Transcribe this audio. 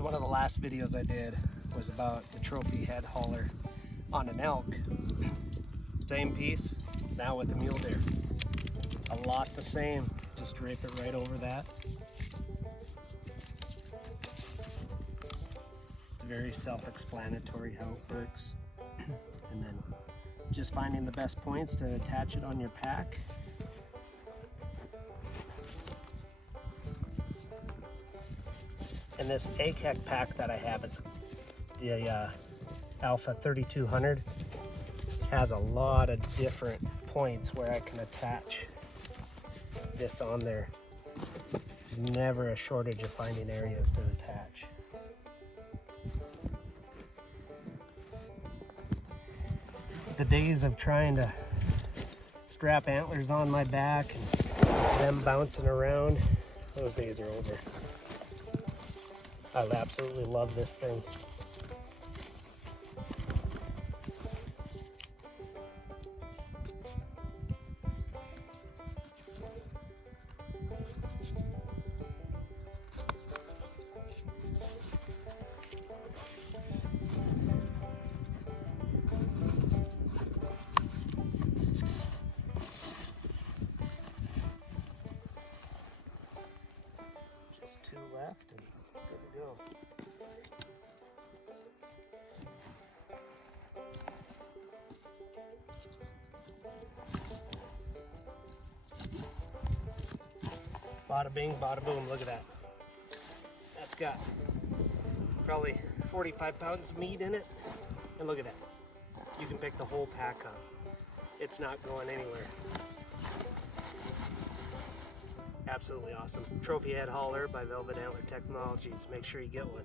So one of the last videos I did was about the trophy head hauler on an elk. Same piece, now with a mule deer. A lot the same, just drape it right over that. It's very self-explanatory how it works. And then just finding the best points to attach it on your pack. And this ACAC pack that I have, it's the Alpha 3200, has a lot of different points where I can attach this on there. There's never a shortage of finding areas to attach. The days of trying to strap antlers on my back and them bouncing around, those days are over. I absolutely love this thing. Just two left and good to go. Bada bing, bada boom, look at that. That's got probably 45 pounds of meat in it. And look at that. You can pick the whole pack up. It's not going anywhere. Absolutely awesome. Trophy head hauler by Velvet Antler Technologies. Make sure you get one.